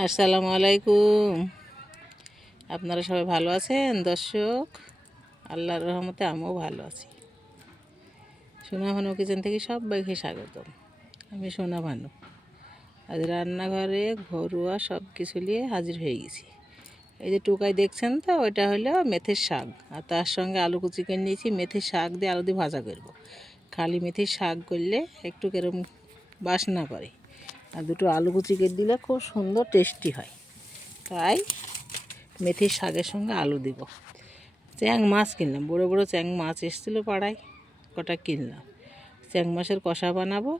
আসসালামু আলাইকুম। আপনারা সবাই ভালো আছেন দর্শক? আল্লাহর রহমতে আমিও ভালো আছি। সোনা ভানু কিচেন থেকে সবাইকে স্বাগতম। আমি সোনা ভানু। আজ রান্নাঘরে ঘরোয়া সব কিছু নিয়ে হাজির হয়ে গেছি। এই যে টুকাই দেখছেন তো, ওইটা হলো মেথির শাক, আর তার সঙ্গে আলু কুচি করে নিয়েছি। মেথির শাক দিয়ে আলু দিয়ে ভাজা করব। খালি মেথির শাক করলে একটু কেরম বাসনা করে, আর দুটো আলু কুচি করে দিলে খুব সুন্দর টেস্টি হয়। তাই মেথির শাকের সঙ্গে আলু দিব। চ্যাং মাছ কিনলাম, বড়ো বড়ো চ্যাং মাছ এসেছিলো পাড়ায়, কটা কিনলাম। চ্যাং মাছের কষা বানাবো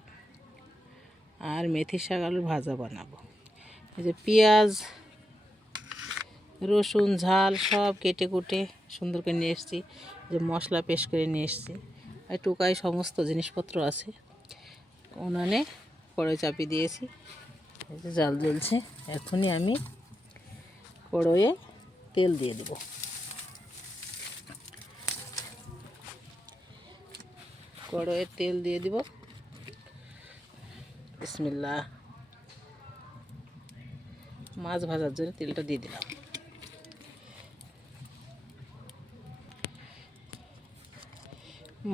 আর মেথির শাক আলু ভাজা বানাবো। এই যে পেঁয়াজ রসুন ঝাল সব কেটে কুটে সুন্দর করে নিয়ে এসেছি। যে মশলা পেস্ট করে নিয়ে এসেছি। আর টুকায় সমস্ত জিনিসপত্র আছে। উনানে কড়াই চাপিয়ে দিয়েছি, এই যে জাল জ্বলছে। এখনই আমি কড়াইয়ে তেল দিয়ে দেবো। কড়াইয়ে তেল দিয়ে দিব। বিসমিল্লাহ। মাছ ভাজার জন্য তেলটা দিয়ে দিলাম।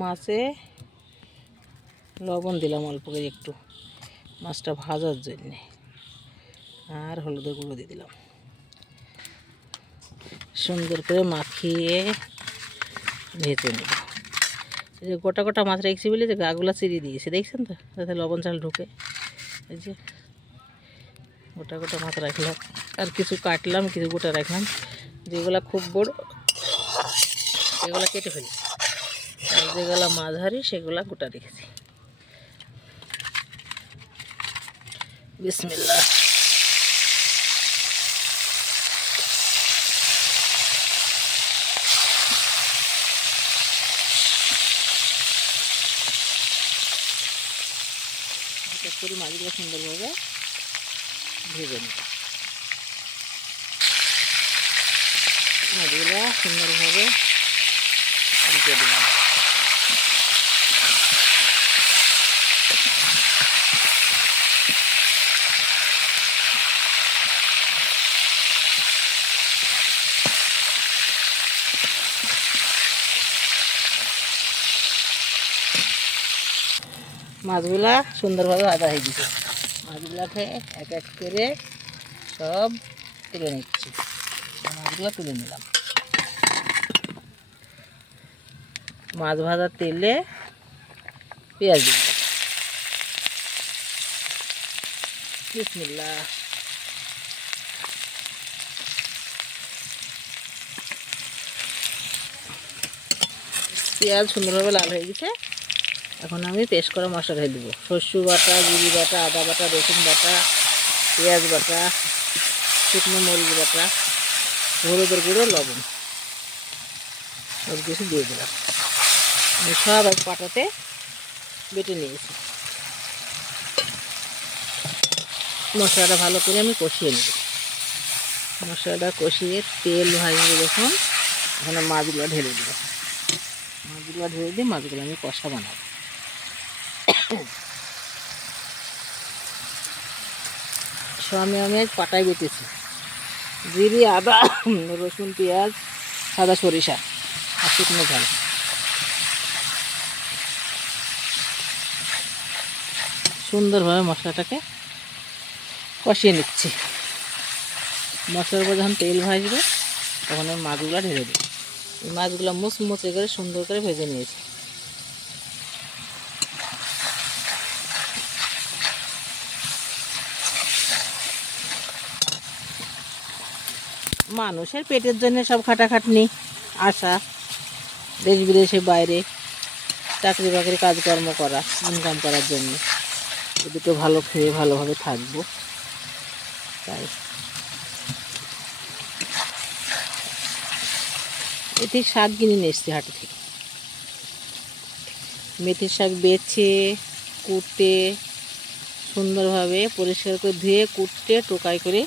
মাছে লবণ দিলাম অল্প করে একটু, মাছটা ভাজার জন্যে। আর হলুদের গুঁড়ো দিয়ে দিলাম। সুন্দর করে মাখিয়ে ভেজে নেব। এই যে গোটা গোটা মাছ রেখেছি বলে যে গাগুলা চিরিয়ে দিয়েছি, দেখছেন তো, যাতে লবণ চাল ঢুকে। এই যে গোটা গোটা মাছ রাখলাম, আর কিছু কাটলাম, কিছু গোটা রাখলাম। যেগুলো খুব বড় সেগুলো কেটে ফেলেছি, আর যেগুলো মাঝারি সেগুলো গোটা রেখেছি। বিসমিল্লাহ। করে মাছগুলো সুন্দরভাবে ভেজে নেব। মাছগুলো সুন্দরভাবে ভেজে দিলাম। মাছগুলা সুন্দরভাবে ভাজা হয়ে গেছে। মাছগুলাকে এক এক করে সব তুলে নিচ্ছি। মাছগুলো তুলে নিলাম। মাছ ভাজার তেলে পেঁয়াজ দিব। বিসমিল্লাহ। পেঁয়াজ সুন্দরভাবে লাল হয়ে গেছে। এখন আমি পেস্ট করা মশলা ঢেলে দেবো। সরষে বাটা, জিরে বাটা, আদা বাটা, রসুন বাটা, পেঁয়াজ বাটা, শুকনো মরিচ বাটা, হলুদের গুঁড়ো, লবণ সব কিছু দিয়ে দিলাম। আমি সব এক পাটাতে বেটে নিয়েছি। মশলাটা ভালো করে আমি কষিয়ে নেব। মশলাটা কষিয়ে তেল ভাজবে যখন, ওখানে মাছগুলো ঢেলে দেবো। মাছগুলো ঢেলে দিয়ে মাছগুলো আমি কষা বানাবো। সব আমি পাটায় বেটেছি। জিরে, আদা, রসুন, পেঁয়াজ, সাদা সরিষা আর শুকনো ঝাল। সুন্দরভাবে মশলাটাকে কষিয়ে নিচ্ছি। মশলার উপর যখন তেল ভাজবে তখন আমি মাছগুলো ঢেলে দিই। এই মাছগুলো মুচমুচে করে সুন্দর করে ভেজে নিয়েছি। মানুষের পেটের জন্য সব খাটাখাটনি আসা, দেশ বিদেশে বাইরে চাকরি বাকরি কাজকর্ম করা, ইনকাম করার জন্য। দুটো ভালো খেয়ে ভালোভাবে থাকবো, তাই মেথির শাক কিনে নিয়ে এসছি হাটে থেকে। মেথির শাক বেছে কুটে সুন্দরভাবে পরিষ্কার করে ধুয়ে কুটে টোকাই করে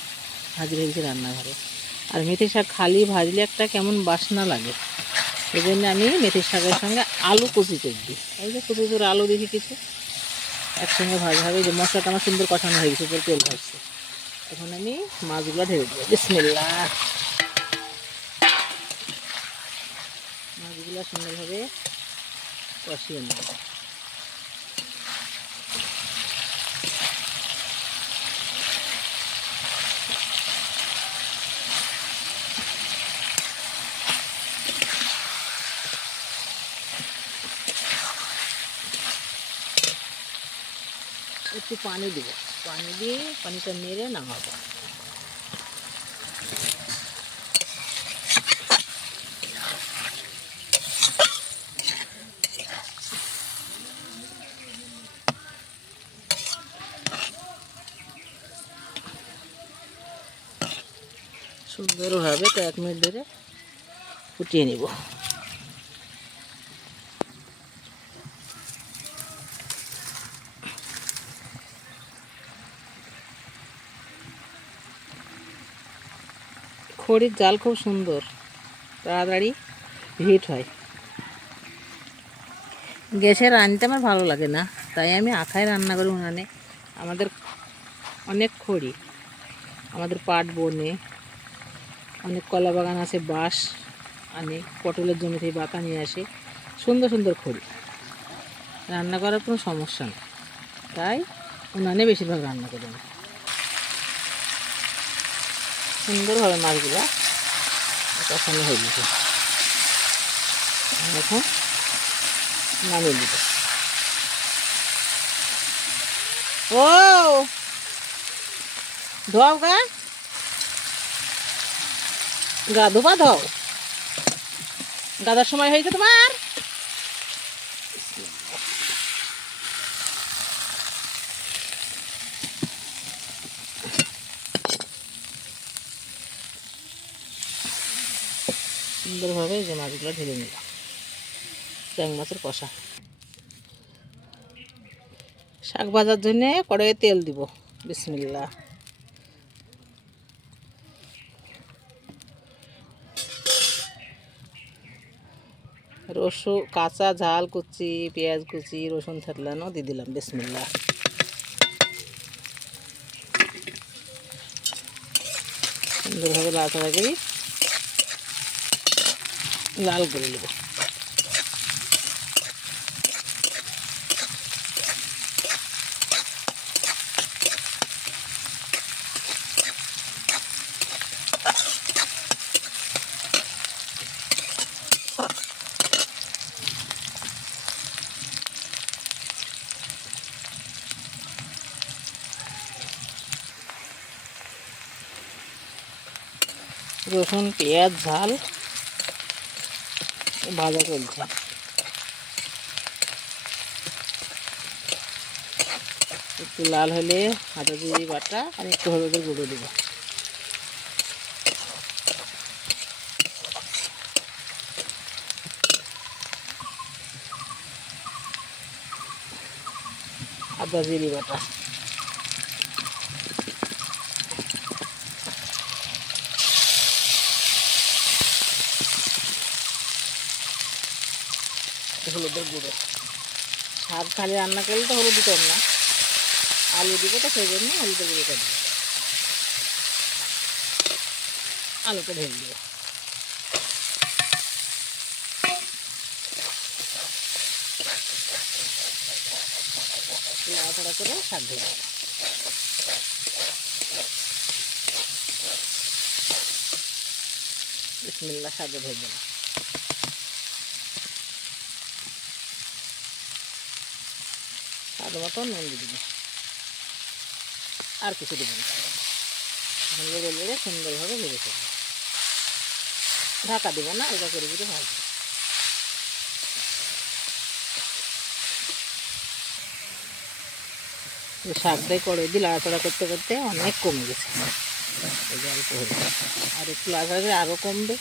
হাজির হয়েছে রান্নাঘরে। আর মেথির শাক খালি ভাজলে একটা কেমন বাসনা লাগে, এই জন্য আমি মেথির শাকের সঙ্গে আলু কুচি করে দিই। এই যে কুচি করে আলু দিয়েছি কিছু, একসঙ্গে ভাজা হবে। যে মশলাটা আমার সুন্দর কষানো হয়ে গেছে, তেল ভাজছে। এখন আমি মাছগুলো ঢেলে দেবো। বিসমিল্লাহ। মাছগুলো সুন্দরভাবে কষিয়ে নেব। একটু পানি দেব, পানি দিয়ে পানিটা নেড়ে নামাবো। সুন্দরভাবে কয়েক মিনিট ধরে ফুটিয়ে নেব। খড়ির জাল খুব সুন্দর, তাড়াতাড়ি হিট হয়। গ্যাসে রান্নাতে আমার ভালো লাগে না, তাই আমি আখায় রান্না করি উনানে। আমাদের অনেক খড়ি, আমাদের পাট বনে অনেক কলা বাগান আছে, বাঁশ আনে, পটলের জমি থেকে বাতা নিয়ে আসে, সুন্দর সুন্দর খড়ি, রান্না করার কোনো সমস্যা নেই, তাই উনানে বেশিরভাগ রান্না করি আমি। সুন্দরভাবে মাছগুলো কষানো হয়ে গেছে, এখন নামিয়ে দিতে। ও ধোও গা ধোবা, ধোও, গাদার সময় হয়েছে তোমার। সুন্দরভাবে যে মাছগুলো ঢেলে নিলাম। ট্যাং মাছের কষা। শাক ভাজার জন্যে কড়াইয়ে তেল দিব। বিসমিল্লাহ। রসুন, কাঁচা ঝাল কুচি, পেঁয়াজ কুচি, রসুন থেতলানো দিয়ে দিলাম। বিসমিল্লাহ। সুন্দরভাবে লাড়াচাড়া করি, লাল করে নেব। রসুন পেঁয়াজ ঝাল ভাজা চলছে। একটু লাল হলে আদা জিরে বাটা আর একটু হলুদের গুঁড়ো দেবো। আদা জিরে বাটা, হলুদের গুঁড়ো। শাক খালি রান্না করলে তো হলুদ দিতাম না, আলু দিব তো সেই জন্য হলুদের গুঁড়োটা দিব। আলুটা ঢেলে দিব। নাড়াচাড়া করে শাক ঢেলে দেব। বিসমিল্লাহ। শাকে ঢেলে দেব। স্বাদ মতো নুন দিয়ে দিব, আর কিছু দেবেন। লেড়ে লেড়ে সুন্দরভাবে ভেজে ফেলবো। ঢাকা দেব না, হালকা করে দিয়ে ভাজবো। শাকটাই করে দিয়ে লাড়াচাড়া করতে করতে অনেক কমে গেছে, অল্প হয়ে আর একটু লাড়াচাড়া করে আরও কমবে।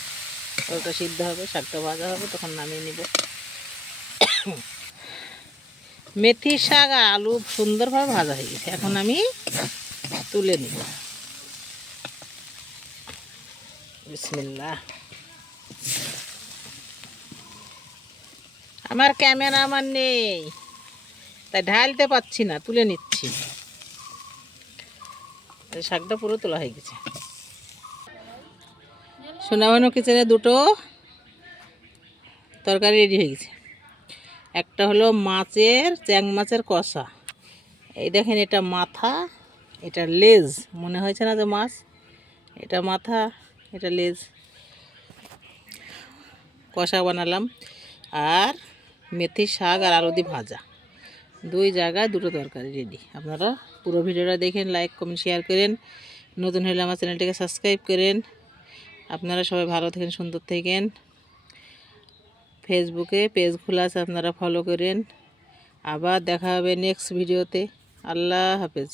ওটা সিদ্ধ হবে, শাকটা ভাজা হবে, তখন নামিয়ে নিব। মেথি শাক আর আলু সুন্দরভাবে ভাজা হয়ে গেছে, এখন আমি তুলে নিব। বিসমিল্লাহ। আমার ক্যামেরা আমার নেই, তাই ঢালতে পারছি না, তুলে নিচ্ছি। এই শাকটা পুরো তোলা হয়ে গেছে। সোনামানো কিচেনে দুটো তরকারি রেডি হয়ে গেছে। একটা হলো চ্যাং মাছের কষা। এই দেখেন, এটা মাথা, এটা লেজ, মনে হয়েছে না যে মাছ, এটা মাথা, এটা লেজ, কষা বানালাম। আর মেথি শাক আর আলু দিয়ে ভাজা, দুই জায়গায় দুটো তরকারি রেডি। আপনারা পুরো ভিডিওটা দেখেন, লাইক কমেন্ট শেয়ার করেন, নতুন হলে আমার চ্যানেলটিকে সাবস্ক্রাইব করেন। আপনারা সবাই ভালো থাকেন, সুন্দর থাকেন। ফেসবুকে পেজ খোলা আছে, আপনারা ফলো করেন। আবার দেখা হবে নেক্সট ভিডিওতে। আল্লাহ হাফেজ।